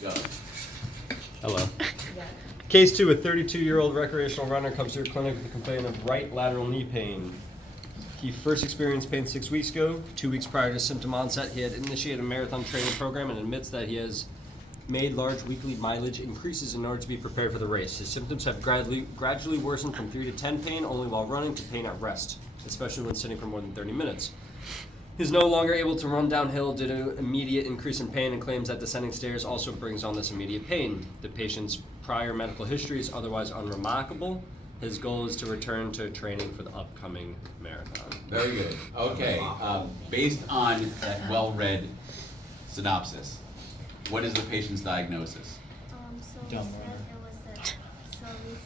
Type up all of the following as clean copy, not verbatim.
Go. Hello. Case 2, a 32-year-old recreational runner comes to your clinic with a complaint of right lateral knee pain. He first experienced pain 6 weeks ago. 2 weeks prior to symptom onset, he had initiated a marathon training program and admits that he has made large weekly mileage increases in order to be prepared for the race. His symptoms have gradually worsened from 3 to 10 pain only while running to pain at rest, especially when sitting for more than 30 minutes. He's no longer able to run downhill due to immediate increase in pain and claims that descending stairs also brings on this immediate pain. The patient's prior medical history is otherwise unremarkable. His goal is to return to training for the upcoming marathon. Very good. Okay. Based on that well-read synopsis, what is the patient's diagnosis? We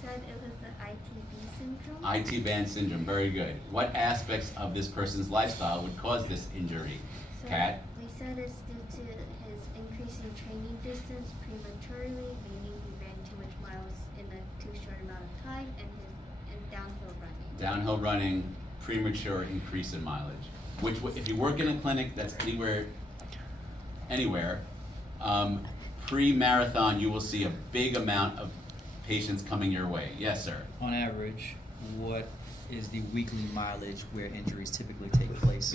said it was the ITB syndrome. IT band syndrome. Very good. What aspects of this person's lifestyle would cause this injury? So Kat? we said it's due to his increasing training distance prematurely, meaning he ran too much miles in a too short amount of time, and downhill running. Downhill running, premature increase in mileage. Which, if you work in a clinic that's anywhere, pre-marathon, you will see a big amount of patients coming your way. Yes, sir. On average, what is the weekly mileage where injuries typically take place?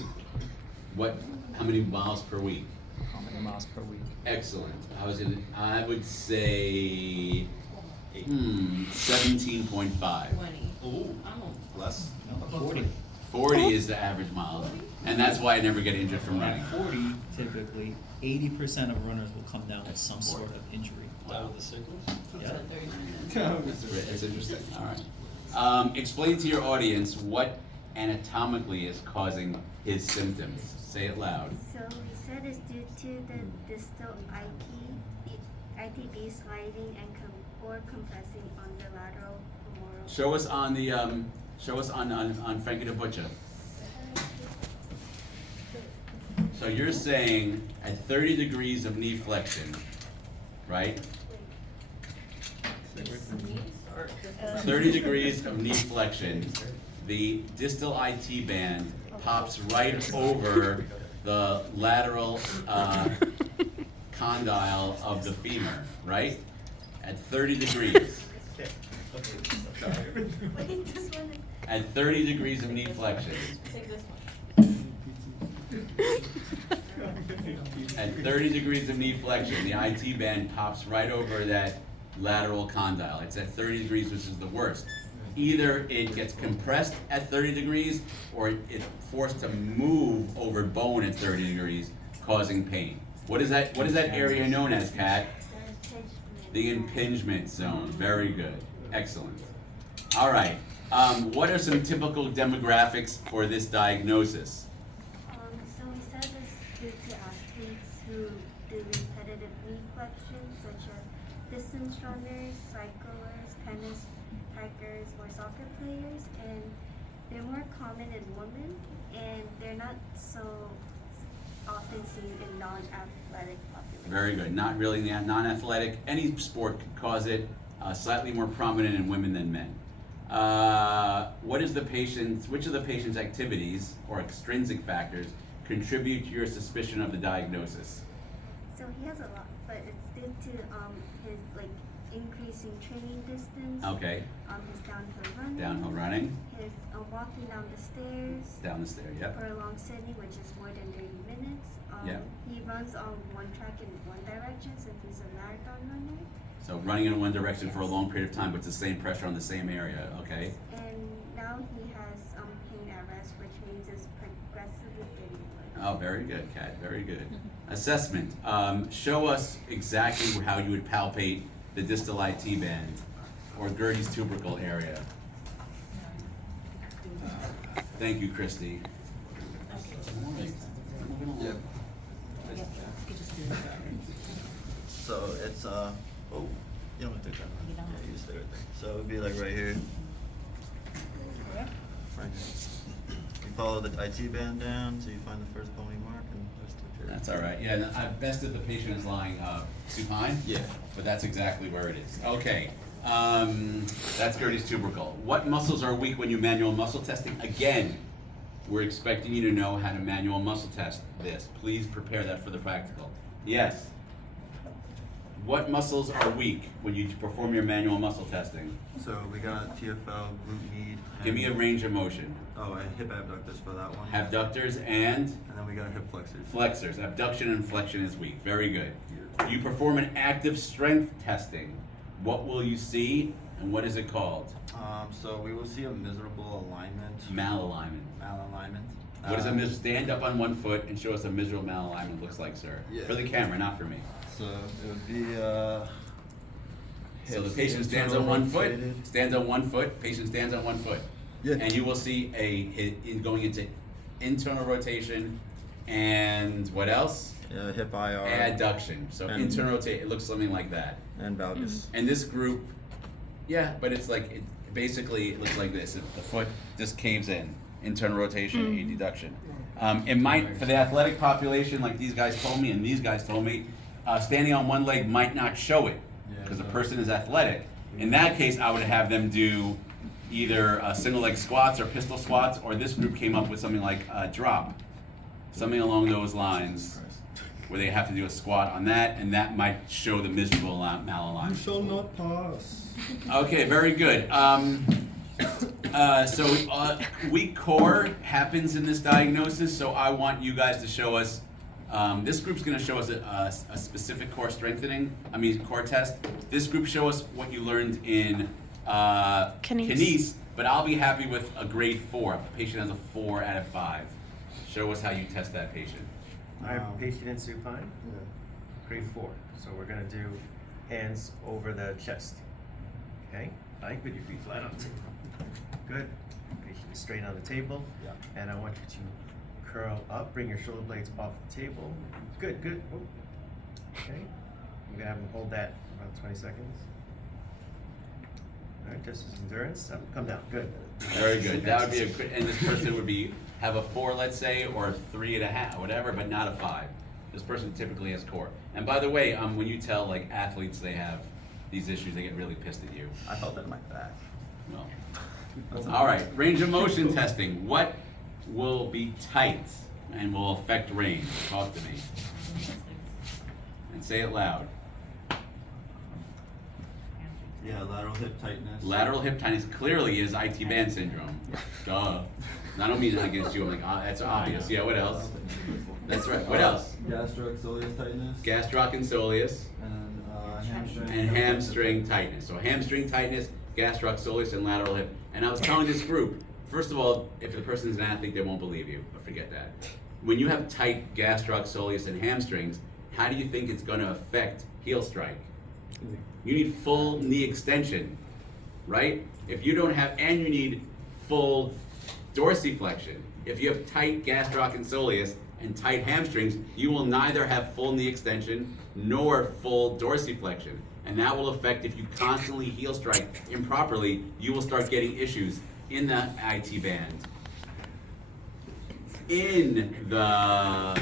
How many miles per week? How many miles per week? Excellent. I would say 17.5. 20. Ooh, less. No, 40. 40 is the average miles, and that's why I never get injured from running. At 40, typically, 80% of runners will come down with some sort of injury. Wow. The signals? Yeah. That's interesting. All right. Explain to your audience what anatomically is causing his symptoms. Say it loud. So we said it's due to the distal ITB sliding and or compressing on the lateral femoral. Show us on the on Frankie the Butcher. So you're saying at 30 degrees of knee flexion, right? 30 degrees of knee flexion, the distal IT band pops right over the lateral condyle of the femur, right? At 30 degrees. Wait, this one. At 30 degrees of knee flexion. Take this one. At 30 degrees of knee flexion, the IT band pops right over that lateral condyle. It's at 30 degrees, which is the worst. Either it gets compressed at 30 degrees, or it's forced to move over bone at 30 degrees, causing pain. What is that area known as, Kat? The impingement zone. Very good. Excellent. All right. What are some typical demographics for this diagnosis? So we said this due to athletes who do repetitive knee flexion, such as distance runners, cyclists, tennis hikers, or soccer players, and they're more common in women, and they're not so often seen in non-athletic populations. Very good. Not really non-athletic. Any sport could cause it. Slightly more prominent in women than men. Which of the patient's activities or extrinsic factors contribute to your suspicion of the diagnosis? So he has a lot, but it's due to his increasing training distance. Okay. His downhill running. Downhill running. His walking down the stairs. Down the stair. Yep. For a long sitting, which is more than 30 minutes. Yep. He runs on one track in one direction since he's a marathon runner. So running in one direction for a long period of time, but it's the same pressure on the same area. Okay. And now he has pain at rest, which means it's progressively getting worse. Oh, very good, Kat. Very good. Assessment. Show us exactly how you would palpate the distal IT band or Gertie's tubercle area. Thank you, Christy. Yep. So it's oh, you don't have to take that. Yeah, you stay right there. So it would be like right here. Right here. You follow the IT band down until you find the first bony mark and just touch it. That's all right. Yeah, and best if the patient is lying supine. Yeah. But that's exactly where it is. Okay. That's Gertie's tubercle. What muscles are weak when you manual muscle testing? Again, we're expecting you to know how to manual muscle test this. Please prepare that for the practical. Yes. what muscles are weak when you perform your manual muscle testing? So we got TFL, glute med. Give me a range of motion. Oh, and hip abductors for that one. Abductors and And then we got hip flexors. flexors. Abduction and flexion is weak. Very good. You perform an active strength testing. What will you see and what is it called? So we will see a miserable alignment. Malalignment. Malalignment. What does a stand up on one foot and show us a miserable malalignment looks like, sir? Yeah. For the camera, not for me. So it would be So the hips patient stands on internal one foot, rotated. stands on one foot, patient stands on one foot. Yeah. And you will see going into internal rotation and what else? Yeah, hip IR. Adduction. So And- internal rotate, it looks something like that. And valgus. And this group, yeah, but it's like, basically it looks like this. If the foot just caves in, internal rotation, adduction. It might, for the athletic population, like these guys told me and these guys told me, standing on one leg might not show it because the person is athletic. In that case, I would have them do either single leg squats or pistol squats, or this group came up with something like drop, something along those lines, where they have to do a squat on that, and that might show the miserable malalignment. shall not pass. Okay, very good. Weak core happens in this diagnosis, so I want you guys to show us. This group's going to show us a specific core strengthening. Core test. This group show us what you learned in kines, but I'll be happy with a grade 4. If the patient has a 4 out of 5. Show us how you test that patient. I have a patient in supine, grade 4. So we're gonna do hands over the chest. Okay, Ike, put your feet flat on the table. Good. Patient is straight on the table. Yeah. And I want you to curl up, bring your shoulder blades off the table. Good, good. Oh. Okay. I'm gonna have him hold that for about 20 seconds. All right, just as endurance. Come down. Good. Very good. That would be and this person would have a 4, let's say, or a 3.5, whatever, but not a 5. This person typically has core. And by the way, when you tell like athletes they have these issues, they get really pissed at you. I felt that in my back. Well, all right. Range of motion testing. What will be tight and will affect range? Talk to me. And say it loud. Yeah, lateral hip tightness. Lateral hip tightness clearly is IT band syndrome. Duh. I don't mean it against you. I'm like, that's obvious. Yeah, what else? That's right. What else? Gastrosoleus tightness. Gastroc and soleus And hamstring. and hamstring tightness. So hamstring tightness, gastroc, soleus, and lateral hip. And I was telling this group, first of all, if the person's an athlete, they won't believe you. But forget that. When you have tight gastroc, soleus, and hamstrings, how do you think it's going to affect heel strike? You need full knee extension, right? If you don't have, and you need full dorsiflexion. If you have tight gastroc and soleus and tight hamstrings, you will neither have full knee extension nor full dorsiflexion. And that will affect, if you constantly heel strike improperly, you will start getting issues in the IT band, in the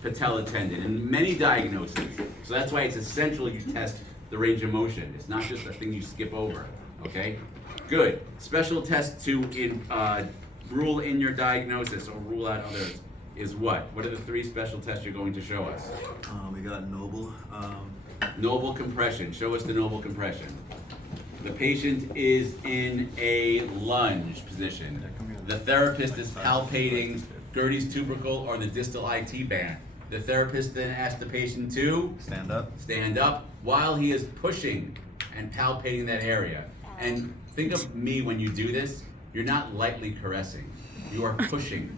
patella tendon, in many diagnoses. So that's why it's essential you test the range of motion. It's not just a thing you skip over, okay? Good. Special tests to rule in your diagnosis or rule out others is what? What are the 3 special tests you're going to show us? We got noble. Noble compression. Show us the noble compression. The patient is in a lunge position. The therapist is palpating Gertie's tubercle or the distal IT band. The therapist then asks the patient to Stand up. stand up while he is pushing and palpating that area. And think of me when you do this, you're not lightly caressing, you are pushing.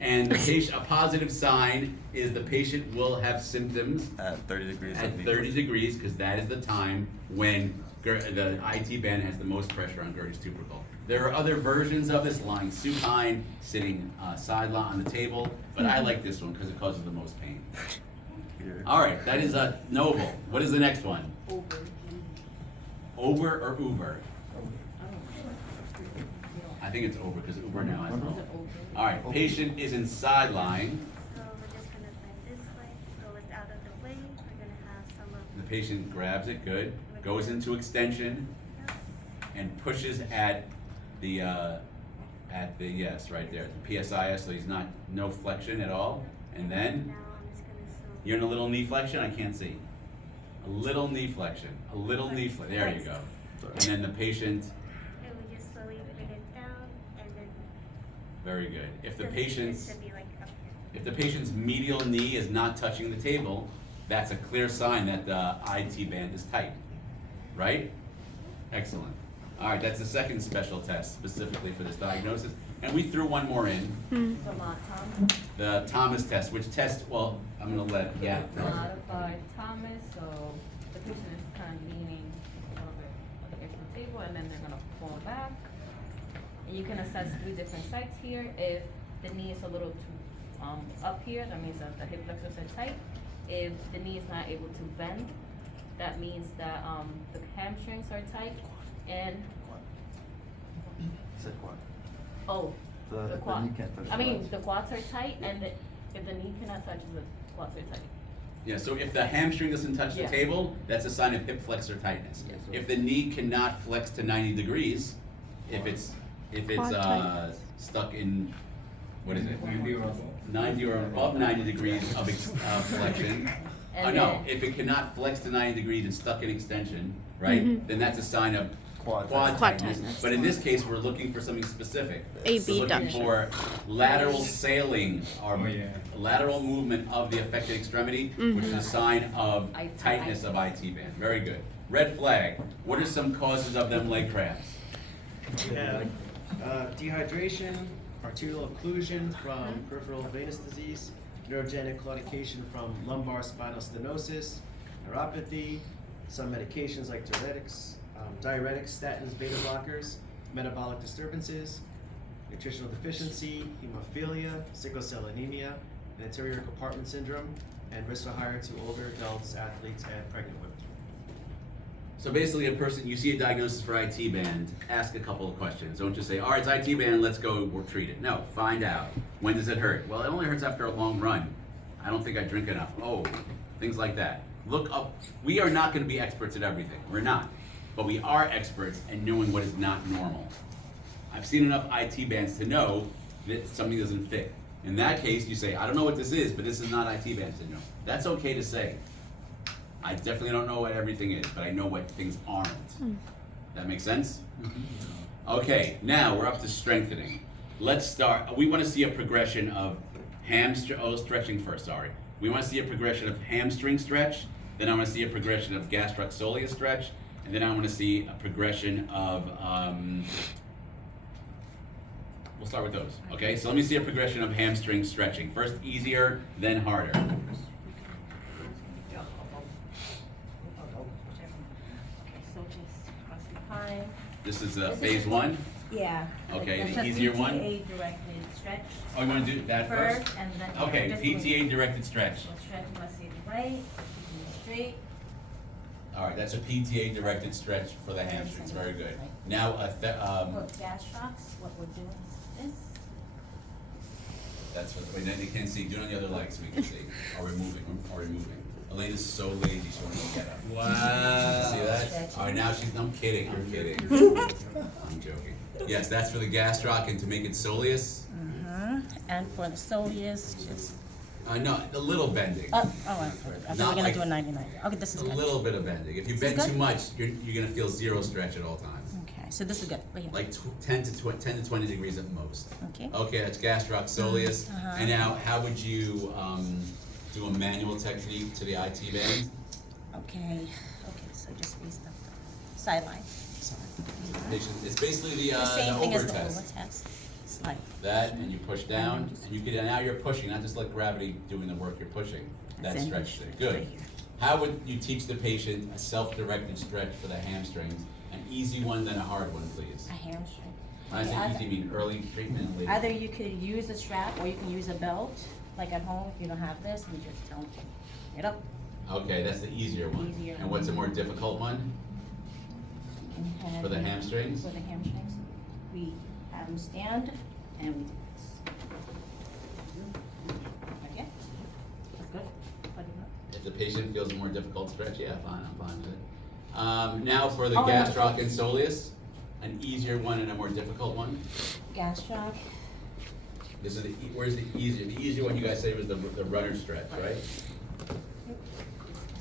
And the patient, a positive sign is the patient will have symptoms At 30 degrees. at 30 degrees, because that is the time when the IT band has the most pressure on Gertie's tubercle. There are other versions of this, lying supine, sitting sideline on the table, but I like this one because it causes the most pain. All right, that is a noble. What is the next one? Over or Uber? I think it's over because Uber now has no. All right, patient is in sideline. So we're just gonna bend this way, so it's out of the way. We're gonna have some of The patient grabs it, good, goes into extension and pushes at the yes, right there, the PSIS, so he's not, no flexion at all. And then now I'm just gonna you're in a little knee flexion, I can't see. A A little knee flexion, a little knee flexion, there you go. And then the patient, And we just slowly bring it down and then. very good. If the this patient's, should be like up here. if the patient's medial knee is not touching the table, that's a clear sign that the IT band is tight, right? Excellent. All right, that's the second special test specifically for this diagnosis. And we threw one more in, It's a lot, Tom. the Thomas test, which test, well, I'm gonna let, yeah. It's modified Thomas, so the patient is kind of leaning a little bit on the edge of the table, and then they're gonna fall back. And you can assess 3 different sites here. If the knee is a little too up here, that means that the hip flexors are tight. If the knee is not able to bend, that means that the hamstrings are tight. And Said quad. oh, The quad. knee can't touch I the mean, quads. the quads are tight, and if the knee cannot touch, the quads are tight. Yeah, so if the hamstring doesn't touch the Yeah. table, that's a sign of hip flexor tightness. Yes. If the knee cannot flex to 90 degrees, if it's Quad tightness. stuck in, what is it? 90 or above. 90 or above 90 degrees of flexion. And No, then- if it cannot flex to 90 degrees and stuck in extension, right? Mhm. Then that's a sign of Quad quad Quad tightness. tightness. But in this case, we're looking for something specific. AB We're looking for lateral sailing or Oh, yeah. lateral movement of the affected extremity, which is a sign of tightness of IT band. Very good. Red flag. What are some causes of them leg cramps? We have dehydration, arterial occlusion from peripheral venous disease, neurogenic claudication from lumbar spinal stenosis, neuropathy, some medications like diuretics, statins, beta blockers, metabolic disturbances, nutritional deficiency, hemophilia, sickle cell anemia, and anterior compartment syndrome, and risk for higher to older adults, athletes, and pregnant women. So basically, a person, you see a diagnosis for IT band, ask a couple of questions. Don't just say, all right, it's IT band, let's go, we'll treat it. No, find out. When does it hurt? Well, it only hurts after a long run. I don't think I drink enough. Oh, things like that. Look up. We are not gonna be experts at everything. We're not. But we are experts at knowing what is not normal. I've seen enough IT bands to know that something doesn't fit. In that case, you say, I don't know what this is, but this is not IT band syndrome. That's okay to say. I definitely don't know what everything is, but I know what things aren't. That make sense? Okay, now we're up to strengthening. Let's start, we wanna see a progression of stretching first, sorry. We wanna see a progression of hamstring stretch, then I wanna see a progression of gastroc soleus stretch, and then I wanna see a progression of, we'll start with those, okay? So let me see a progression of hamstring stretching. First easier, then harder. So just cross behind. This is This is phase one. Yeah. Okay, It's the a easier one? PTA directed stretch. Oh, you wanna do that first? And then. Okay, just PTA directed stretch. So stretch my seat right, keeping it straight. All right, that's a PTA directed stretch for the hamstrings, very good. Now, For gastrocs, what we're doing is this. that's what, wait, then you can't see, do it on the other leg so we can see. Are we moving, are we moving? Elena's so lazy, she won't even get up. Wow. See that? All right, now she's, I'm kidding, I'm kidding. I'm joking. Yes, that's for the gastroc and to make it soleus. And for the soleus, just, No, a little bending. I thought we Not were gonna like- do a 99. Okay, this A is good. little bit of bending. If you This is bend good? too much, you're gonna feel zero stretch at all times. Okay, so this is good, right here. Like 10 to 20 degrees at most. Okay. Okay, that's gastroc soleus. Uh-huh. And now, how would you do a manual technique to the IT band? Okay, so just face the sideline. It's basically The the same thing as over the over test. test. Slide. That, and you push down, and you can, now you're pushing, not just like gravity doing the work, you're pushing. That That's it. stretch there, Right good. here. How would you teach the patient a self-directed stretch for the hamstrings? An easy one, then a hard one, please. A hamstring. When I say easy, I mean early treatment and later. Either you could use a strap or you can use a belt. Like at home, if you don't have this, you just tell them to get up. Okay, that's the easier one. Easier. And what's a more difficult one? And have For the them- hamstrings? For the hamstrings, we have them stand and we do this. Okay? That's good? Good enough? If the patient feels a more difficult stretch, yeah, fine, I'm fine with it. Now for the Oh, yeah. gastroc and soleus, an easier one and a more difficult one. Gastroc. This is where's the easier? The easier one you guys said was the runner stretch, right?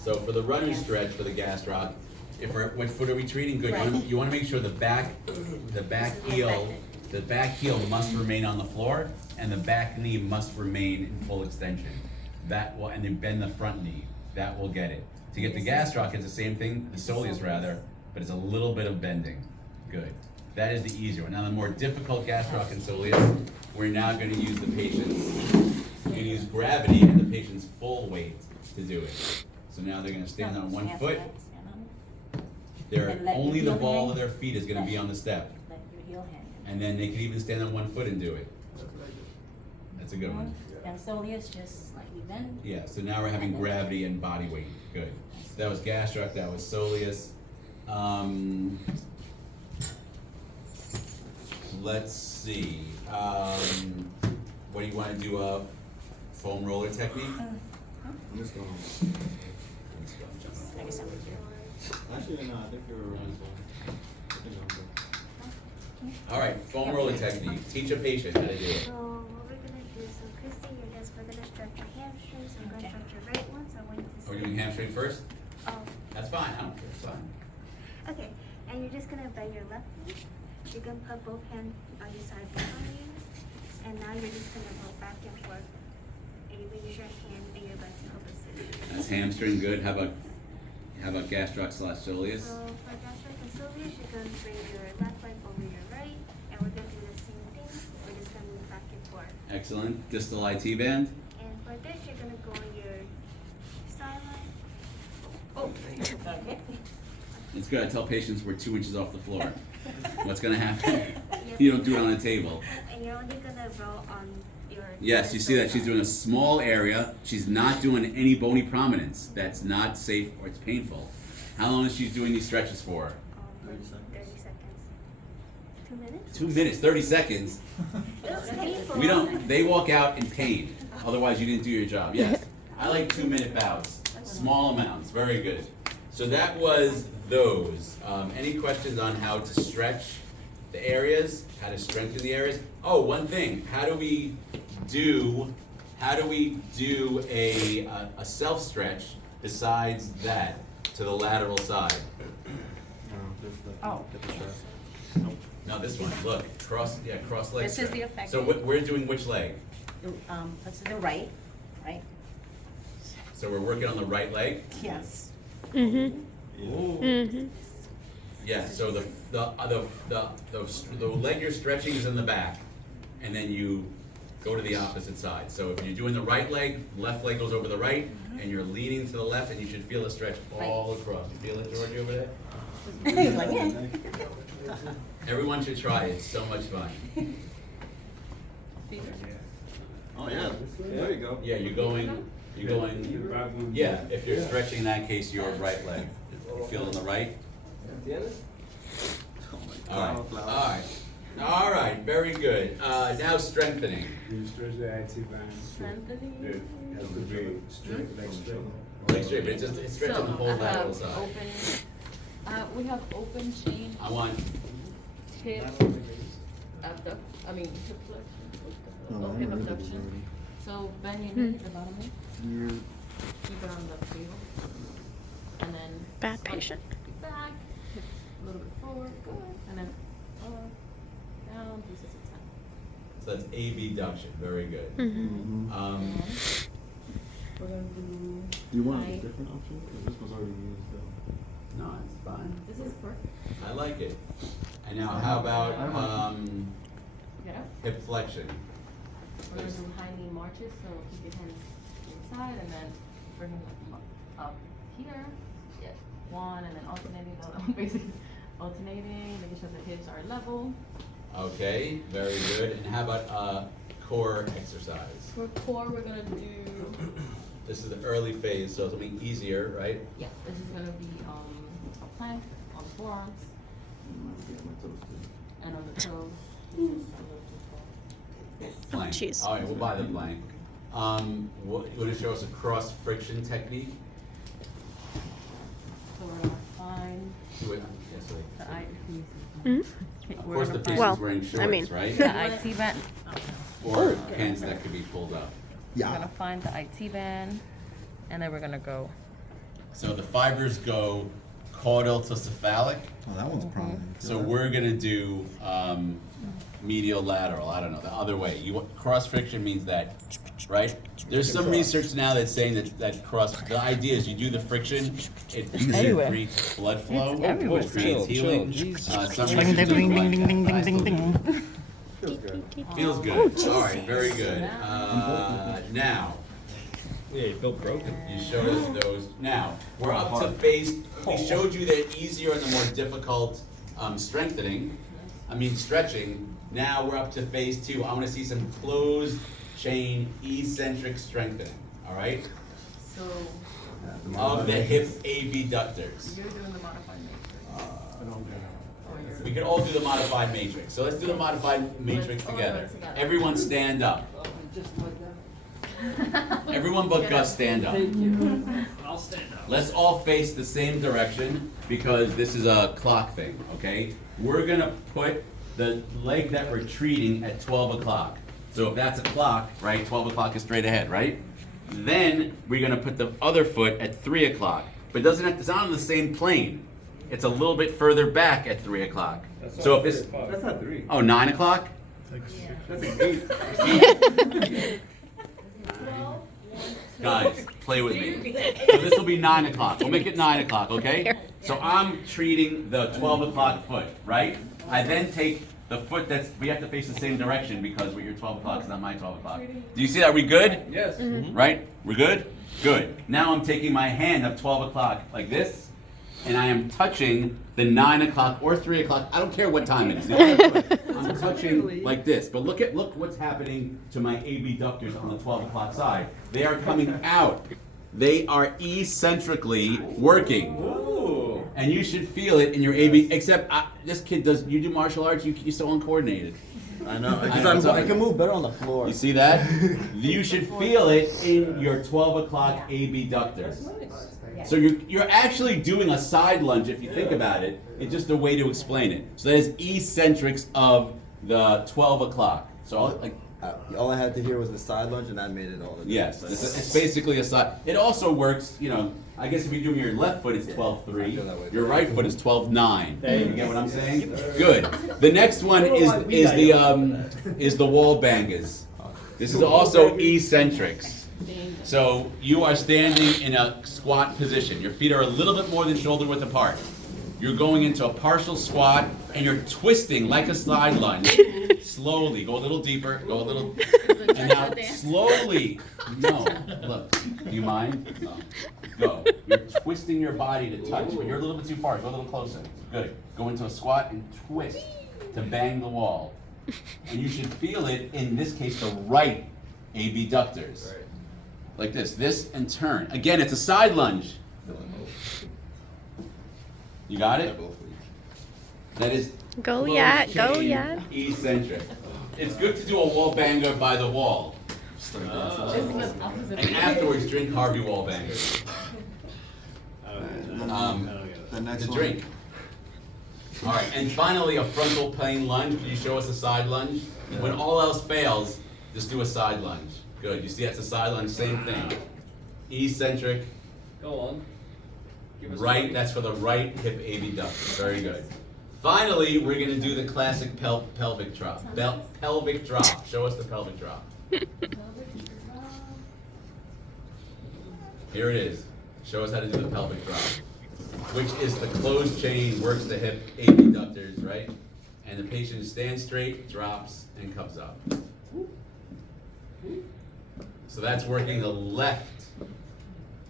So for the running stretch for the gastroc, if we're, what foot are we treating? Good. Right. You wanna make sure the back heel, the back heel must remain on the floor, and the back knee must remain in full extension. That will, and then bend the front knee. That will get it. To get the gastroc, it's the same thing, the soleus rather, but it's a little bit of bending. Good. That is the easier one. Now the more difficult gastroc and soleus, we're now gonna use the patient's, we're gonna use gravity and the patient's full weight to do it. So now they're gonna stand on one foot. They're, And let your only the heel ball hang. of their feet is gonna be on the step. Let your heel hang. And then they can even stand on one foot and do it. That's a good one. And soleus just slightly bend. Yeah, so now we're having gravity and body weight. Good. So that was gastroc, that was soleus. Let's see. What do you wanna do, foam roller technique? I'm just going. I guess I'm with you. Actually, no, I think you're around. I think I'm good. All right, foam roller technique. Teach a patient how to do it. So what we're gonna do, so Christy, you're just, we're gonna stretch your hamstrings, I'm gonna Okay. stretch your right one, so I want you to Are we sit. doing hamstring first? Oh, That's fine, I don't care, it's fine. okay, and you're just gonna bend your left knee, you're gonna put both hands on your side behind you, and now you're just gonna go back and forth, and you're gonna use your hand and your butt to help us sit. That's hamstring, good. How about gastroc slash soleus? So for gastric and soleus, you're gonna bring your left leg over your right, and we're gonna do the same thing, we're just gonna move back and forth. Excellent. Distal IT band? And for this, you're gonna go on your sideline. Okay. It's good. I tell patients we're 2 inches off the floor. What's gonna happen? You don't do it on a table. And you're only gonna roll on your. Yes, you see that she's doing a small area. She's not doing any bony prominence. That's not safe or it's painful. How long is she doing these stretches for? 30 seconds. 2 minutes? 2 minutes, 30 seconds. It's painful. We don't, they walk out in pain. Otherwise you didn't do your job. Yes. I like 2-minute bouts. Small amounts. Very good. So that was those. Any questions on how to stretch the areas? How to strengthen the areas? Oh, one thing. How do we do a self stretch besides that to the lateral side? Oh. No, this one. Look, cross leg. This is stretch. the effective. So we're doing which leg? That's the right, right? So we're working on the right leg. Yes. Yeah. So the leg you're stretching is in the back, and then you go to the opposite side. So if you're doing the right leg, left leg goes over the right, and you're leaning to the left, and you should feel the stretch all across. You feel it, Georgie, over there? He's like, yeah. Everyone should try it. It's so much fun. Oh, yeah. There you go. Yeah, you're going. Yeah, if you're stretching in that case, your right leg. You feel on the right. Oh my All God. right. All right. Very good. Now strengthening. You stretch the IT band. Strengthening. It has to be straight, leg straight. Leg straight, but it's stretching the whole lateral side. We have open chain, I want. hip, hip flexion, hip abduction. So bend your knee at the bottom here. Keep it on the table. And then. Bad slide patient. Back, hip a little bit forward, good. And then up, down, pieces of 10. So that's abduction. Very good. Mm-hmm. And we're gonna do. Do you want a high- different option? Because this was already used though. No, it's fine. This is perfect. I like it. And now, how about Get up. hip flexion? We're gonna do high knee marches, so keep your hands inside and then bring them up here. Yeah, one and then alternating, the other one basically alternating, making sure the hips are level. Okay, very good. And how about core exercise? For core, we're gonna do, This is the early phase, so it's something easier, right? yeah, this is gonna be a plank on the forearms and on the toes. Which is a little too tall. Plank. jeez. All right, we'll buy the plank. You want to show us a cross friction technique? So we're gonna find Do it. Yes, the Mhm. Of course, the patient's Well, wearing I mean- shorts, right? the IT band. Or pants that could be pulled up. We're gonna find the IT band, and then we're gonna go So the fibers go caudal to cephalic. Oh, that one's prominent. So we're gonna do medial lateral. I don't know, the other way. Cross friction means that, right? There's some research now that's saying that cross. The idea is you do the friction, it everywhere. creates blood flow, It's everywhere. it creates healing. Some Ding, research ding, is ding, ding, why- ding, ding, ding, ding. Feels good. All right, very good. Now. Yeah, you built broken. You showed us those. Now, we're up to phase, we showed you the easier and the more difficult stretching. Now we're up to phase 2. I wanna see some closed chain eccentric strengthening, all right? So, Of the hip abductors. you're doing the modified matrix. Or We could all do the modified matrix. So let's do the modified matrix all do together. it together. Everyone stand up. Everyone but Gus stand up. I'll stand up. Let's all face the same direction because this is a clock thing, okay? We're gonna put the leg that we're treating at 12 o'clock. So if that's a clock, right, 12 o'clock is straight ahead, right? Then we're gonna put the other foot at 3 o'clock. But it's not on the same plane. It's a little bit further back at 3 o'clock. So if this, That's not 3. oh, 9 o'clock? That's an 8. Guys, play with me. So this will be 9 o'clock. We'll make it 9 o'clock, okay? So I'm treating the 12 o'clock foot, right? I then take the foot we have to face the same direction because your 12 o'clock is not my 12 o'clock. Do you see that? Are we good? Yes. Right? We're good? Good. Now I'm taking my hand of 12 o'clock like this, and I am touching the 9 o'clock or 3 o'clock. I don't care what time it is. I'm touching like this. But look what's happening to my abductors on the 12 o'clock side. They are coming out. They are eccentrically working. Ooh. And you should feel it in your AB, except this kid you do martial arts, you're so uncoordinated. I know, I know, because I can move better on the floor. You see that? You should feel it in your 12 o'clock abductors. So you're actually doing a side lunge if you think about it. It's just a way to explain it. So that is eccentrics of the 12 o'clock. So all I had to hear was the side lunge, and that made it all. yes, it's basically a side. It also works, I guess if you're doing your left foot, it's 12-3. Your right foot is 12-9. You get what I'm saying? Good. The next one is the wall bangers. This is also eccentrics. So you are standing in a squat position. Your feet are a little bit more than shoulder width apart. You're going into a partial squat and you're twisting like a side lunge. Slowly, go a little deeper, go a little, and now slowly, no, look, do you mind? No. Go. You're twisting your body to touch, but you're a little bit too far, go a little closer. Good. Go into a squat and twist to bang the wall. And you should feel it, in this case, the right abductors. Like this and turn. Again, it's a side lunge. You got it? That is Go closed Yat, go chain Yat. Eccentric. It's good to do a wall banger by the wall. And afterwards, drink Harvey wall banger. The next The one. drink. All right, and finally, a frontal plane lunge. Can you show us a side lunge? When all else fails, just do a side lunge. Good. You see, that's a side lunge. Same thing. Eccentric. Go on. Give us Right, one. that's for the right hip abductor. Very good. Finally, we're going to do the classic pelvic drop. Pelvic drop. Show us the pelvic drop. Here it is. Show us how to do the pelvic drop, which is the closed chain, works the hip abductors, right? And the patient stands straight, drops, and comes up. So that's working the left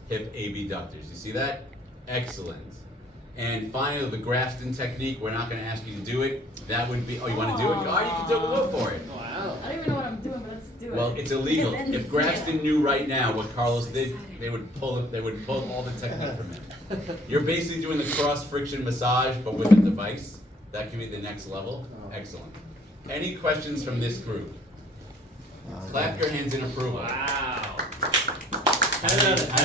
hip abductors. You see that? Excellent. And finally, the Grafton technique, we're not going to ask you to do it. That would be, oh, you want to do it? All right, you can do it. Go for it. Wow. I don't even know what I'm doing, but let's do it. Well, it's illegal. If Grafton knew right now what Carlos did, they would pull all the technique from him. You're basically doing the cross friction massage, but with a device. That could be the next level. Excellent. Any questions from this group? Clap your hands in approval. Wow. How